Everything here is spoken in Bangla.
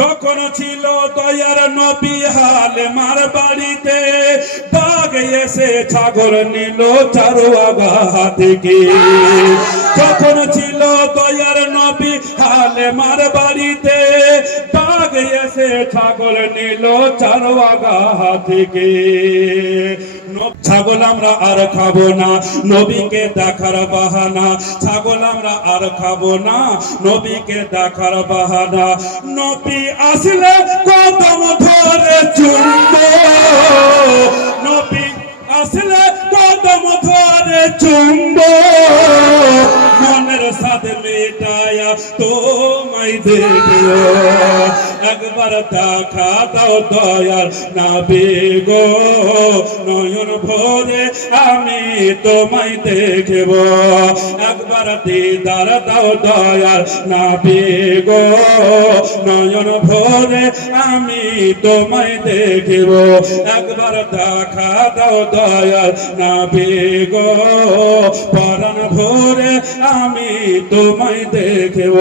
যখন ছিল দয়ার নবী হালেমার বাড়িতে, বাঘ এসে ছাগল নিল চারুয়াগা থেকে। যখন ছিল দয়ার নবী হালেমার বাড়িতে, বাঘ এসে ছাগল নিল চারুয়াগা থেকে। ছাগল আমরা আর খাবো না, নবীকে দেখার বাহানা। ছাগল আমরা আর খাবো না, নবীকে দেখার বাহানা। নবী আসলে কদম ধরে চুমবো, নবী আসলে কদম ধরে চুমবো। মনের সাথ মেটায়া তোমায় দেখবো, একবার দেখা দাও দয়ার নবী গো। নয়ন ভরে আমি তোমায় দেখব, একবার দিদার দাও দয়ার নবী গো। নয়ন ভরে আমি তোমায় দেখব, একবার দেখা দাও দয়ার নবী গো। পরাণ ভরে আমি তোমায় দেখব।